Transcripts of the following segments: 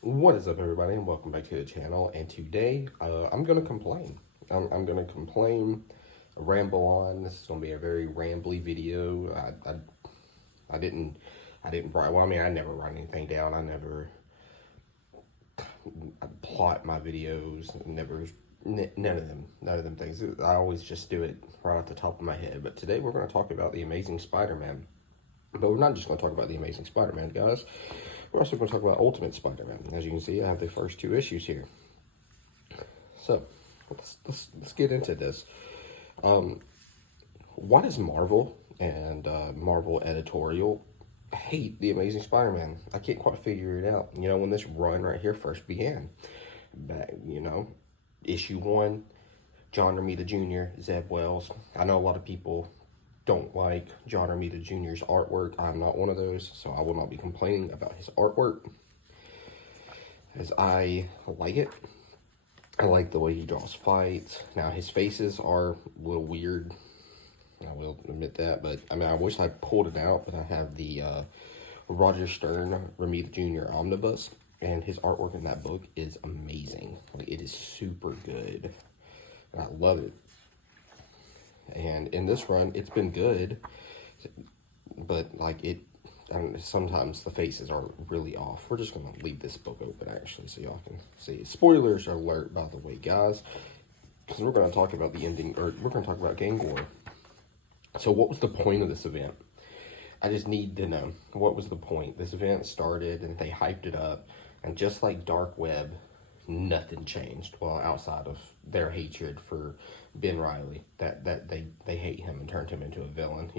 What is up, everybody, and welcome back to the channel. And today, I'm gonna complain. I'm gonna complain, ramble on. This is gonna be a very rambly video. I didn't, write. Well, I mean, I never write anything down. I plot my videos. None of them things. I always just do it right off the top of my head. But today, we're gonna talk about the Amazing Spider-Man. But we're not just going to talk about the Amazing Spider-Man, guys. We're also going to talk about Ultimate Spider-Man. As you can see, I have the first two issues here. So, let's get into this. Why does Marvel and Marvel editorial hate the Amazing Spider-Man? I can't quite figure it out. You know, when this run right here first began, back, issue 1, John Romita Jr., Zeb Wells. I know a lot of people don't like John Romita Jr.'s artwork. I'm not one of those, so I will not be complaining about his artwork, as I like it. I like the way he draws fights. Now, his faces are a little weird. I will admit that, but I mean, I wish I pulled it out, but I have the Roger Stern Romita Jr. Omnibus, and his artwork in that book is amazing. Like, it is super good, and I love it. And in this run, it's been good, but like sometimes the faces are really off. We're just gonna leave this book open actually, so y'all can see. Spoilers alert, by the way, guys, because we're gonna talk about the ending, or we're gonna talk about Gangor. So, what was the point of this event? I just need to know, what was the point? This event started and they hyped it up, and just like Dark Web, nothing changed. Well, outside of their hatred for Ben Riley, that they hate him and turned him into a villain.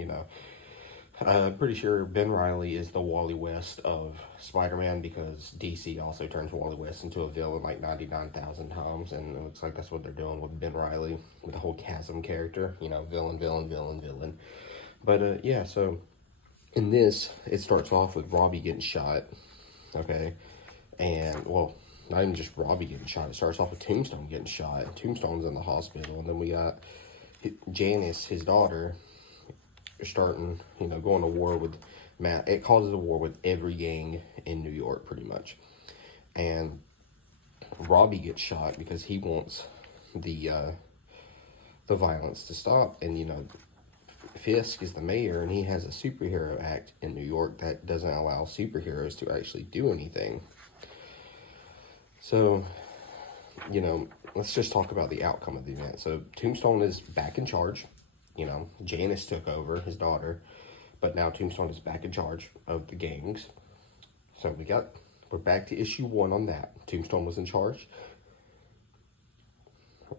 Pretty sure Ben Riley is the Wally West of Spider-Man, because DC also turns Wally West into a villain like 99,000 times, and it looks like that's what they're doing with Ben Riley, with the whole Chasm character. Villain, villain, villain, villain. But yeah, so in this, it starts off with Robbie getting shot, okay? And, well, not even just Robbie getting shot. It starts off with Tombstone getting shot. Tombstone's in the hospital. And then we got Janice, his daughter, starting, going to war with Matt. It causes a war with every gang in New York, pretty much. And Robbie gets shot because he wants the violence to stop. And, Fisk is the mayor, and he has a superhero act in New York that doesn't allow superheroes to actually do anything. So, let's just talk about the outcome of the event. So, Tombstone is back in charge. Janice took over, his daughter, but now Tombstone is back in charge of the gangs. So, we're back to issue 1 on that. Tombstone was in charge.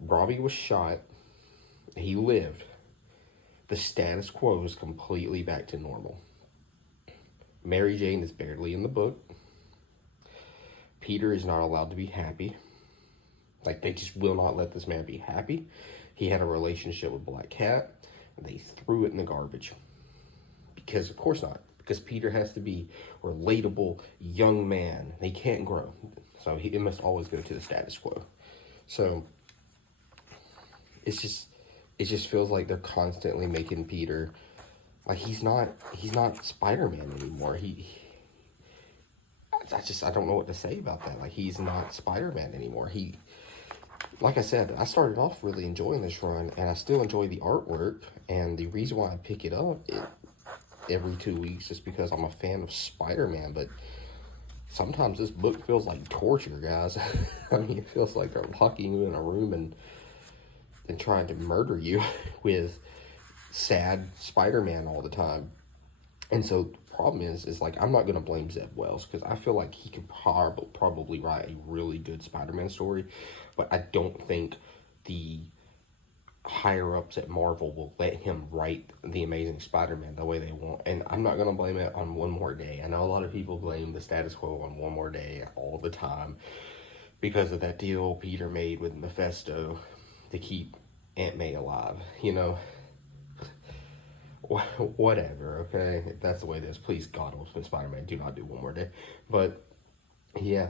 Robbie was shot. He lived. The status quo is completely back to normal. Mary Jane is barely in the book. Peter is not allowed to be happy. Like, they just will not let this man be happy. He had a relationship with Black Cat, and they threw it in the garbage. Because, of course not. Because Peter has to be a relatable young man. He can't grow. So, it must always go to the status quo. So, it just feels like they're constantly making Peter, like, he's not Spider-Man anymore. I don't know what to say about that. Like, he's not Spider-Man anymore. Like I said, I started off really enjoying this run, and I still enjoy the artwork. And the reason why I pick it up every 2 weeks is because I'm a fan of Spider-Man. But sometimes this book feels like torture, guys. I mean, it feels like they're locking you in a room and trying to murder you with sad Spider-Man all the time. And so the problem is like, I'm not going to blame Zeb Wells, because I feel like he could probably write a really good Spider-Man story, but I don't think the higher-ups at Marvel will let him write the Amazing Spider-Man the way they want. And I'm not going to blame it on One More Day. I know a lot of people blame the status quo on One More Day all the time because of that deal Peter made with Mephisto to keep Aunt May alive, whatever, okay? If that's the way it is, please, God, Ultimate Spider-Man, do not do One More Day. But, yeah,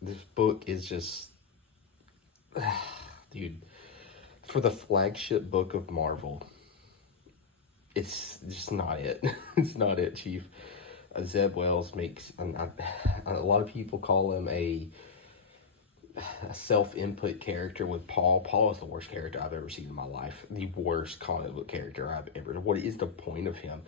this book is just, dude, for the flagship book of Marvel, it's just not it. It's not it, Chief. Zeb Wells makes, a lot of people call him a self-input character with Paul. Paul is the worst character I've ever seen in my life. The worst comic book character I've ever. What is the point of him?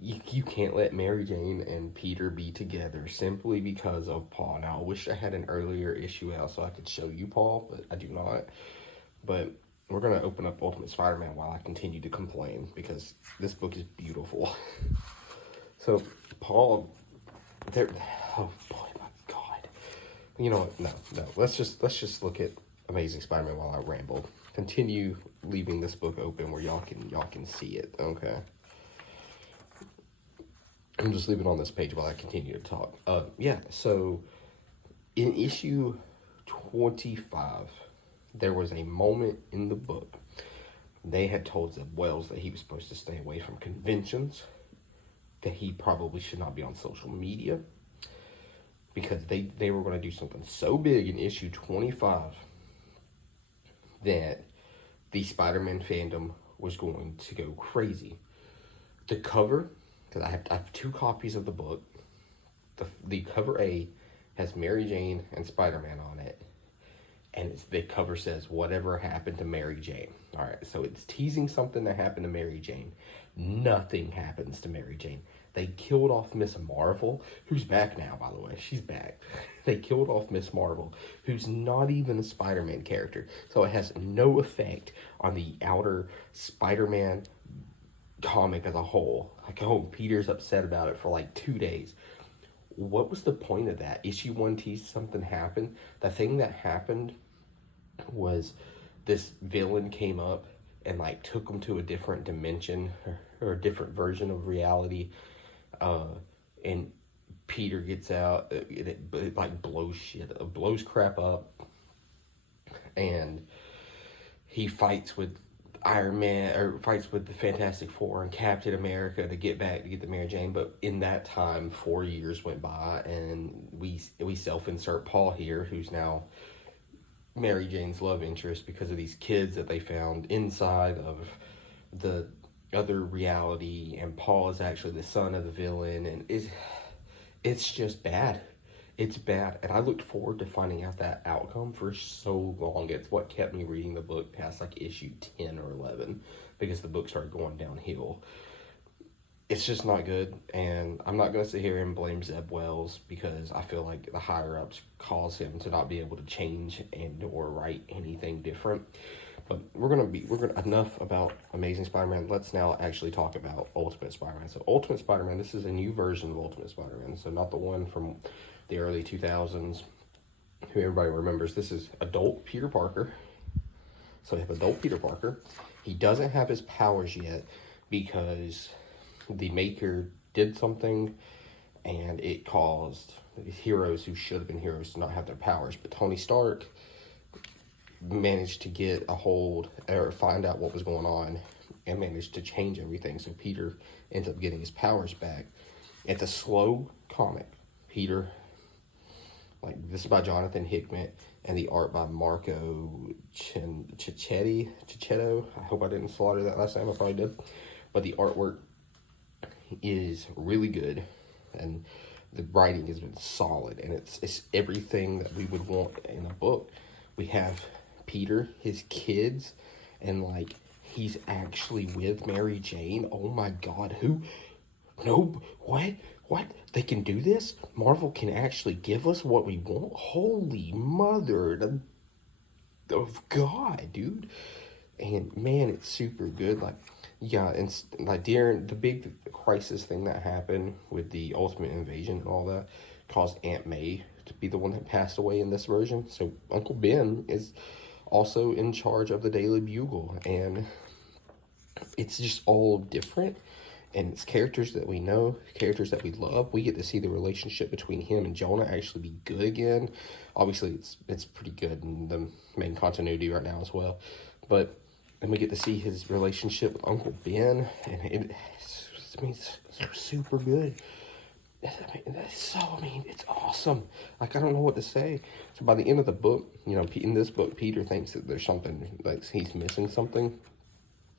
You can't let Mary Jane and Peter be together simply because of Paul. Now I wish I had an earlier issue out so I could show you Paul, but I do not. But we're gonna open up Ultimate Spider-Man while I continue to complain because this book is beautiful. So Paul, there. Oh boy. You know what? No. Let's just look at Amazing Spider-Man while I ramble. Continue leaving this book open where y'all can see it. Okay. I'm just leaving it on this page while I continue to talk. Yeah. So in issue 25, there was a moment in the book. They had told Zeb Wells that he was supposed to stay away from conventions, that he probably should not be on social media, because they were going to do something so big in issue 25 that the Spider-Man fandom was going to go crazy. The cover, because I have 2 copies of the book. The cover A has Mary Jane and Spider-Man on it. And the cover says, "Whatever happened to Mary Jane." All right, so it's teasing something that happened to Mary Jane. Nothing happens to Mary Jane. They killed off Miss Marvel, who's back now, by the way. She's back. They killed off Miss Marvel, who's not even a Spider-Man character. So it has no effect on the outer Spider-Man comic as a whole. Like, oh, Peter's upset about it for like 2 days. What was the point of that? Issue 1 teased something happened. The thing that happened was this villain came up and like took them to a different dimension or a different version of reality. And Peter gets out, it like blows crap up, and he fights with Iron Man, or fights with the Fantastic Four and Captain America to get the Mary Jane. But in that time, 4 years went by, and we self-insert Paul here, who's now Mary Jane's love interest because of these kids that they found inside of the other reality, and Paul is actually the son of the villain, and it's just bad. It's bad, and I looked forward to finding out that outcome for so long. It's what kept me reading the book past like issue 10 or 11, because the book started going downhill. It's just not good, and I'm not going to sit here and blame Zeb Wells, because I feel like the higher-ups cause him to not be able to change and or write anything different. But we're gonna enough about Amazing Spider-Man. Let's now actually talk about Ultimate Spider-Man. So Ultimate Spider-Man, this is a new version of Ultimate Spider-Man. So not the one from the early 2000s, who everybody remembers. This is adult Peter Parker. So we have adult Peter Parker. He doesn't have his powers yet because the maker did something and it caused heroes who should have been heroes to not have their powers. But Tony Stark managed to get a hold or find out what was going on and managed to change everything. So Peter ends up getting his powers back. It's a slow comic. Peter, like, this is by Jonathan Hickman and the art by Marco Cicchetto. I hope I didn't slaughter that last name. I probably did. But the artwork is really good, and the writing has been solid, and it's everything that we would want in a book. We have Peter, his kids, and like he's actually with Mary Jane. Oh my God, who? No, what? They can do this? Marvel can actually give us what we want? Holy mother of God, dude. And man, it's super good. Like, yeah, and like during the big crisis thing that happened with the Ultimate Invasion and all that caused Aunt May to be the one that passed away in this version. So Uncle Ben is also in charge of the Daily Bugle, and it's just all different, and it's characters that we know, characters that we love. We get to see the relationship between him and Jonah actually be good again. Obviously, it's pretty good in the main continuity right now as well, but then we get to see his relationship with Uncle Ben, and it's super good. It's awesome. Like, I don't know what to say. So by the end of the book, in this book, Peter thinks that there's something, like he's missing something.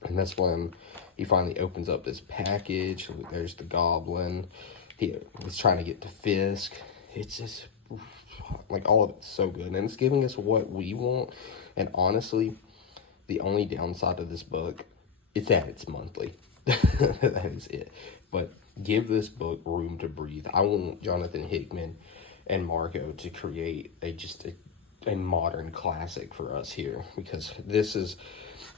And that's when he finally opens up this package. There's the Goblin. He's trying to get to Fisk. It's just, like, all of it's so good. And it's giving us what we want. And honestly, the only downside of this book is that it's monthly. That is it. But give this book room to breathe. I want Jonathan Hickman and Marco to create a modern classic for us here, because this is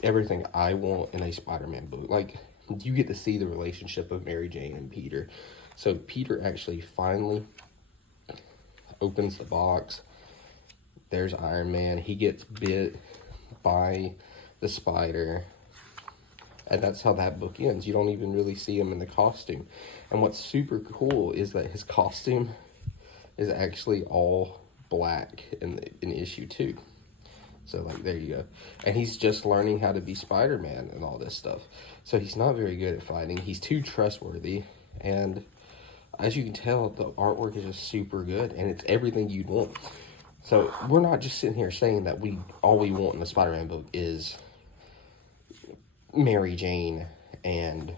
everything I want in a Spider-Man book. Like, you get to see the relationship of Mary Jane and Peter. So Peter actually finally opens the box. There's Iron Man. He gets bit by the spider. And that's how that book ends. You don't even really see him in the costume. And what's super cool is that his costume is actually all black in issue 2. So, like, there you go. And he's just learning how to be Spider-Man and all this stuff. So he's not very good at fighting. He's too trustworthy. And as you can tell, the artwork is just super good. And it's everything you'd want. So we're not just sitting here saying that all we want in the Spider-Man book is Mary Jane and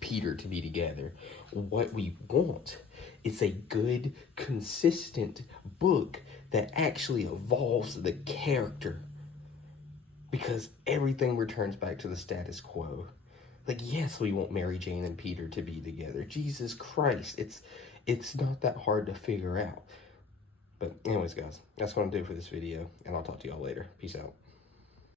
Peter to be together. What we want is a good, consistent book that actually evolves the character, because everything returns back to the status quo. Like, yes, we want Mary Jane and Peter to be together. Jesus Christ, it's not that hard to figure out. But anyways, guys, that's what I'm doing for this video, and I'll talk to y'all later. Peace out.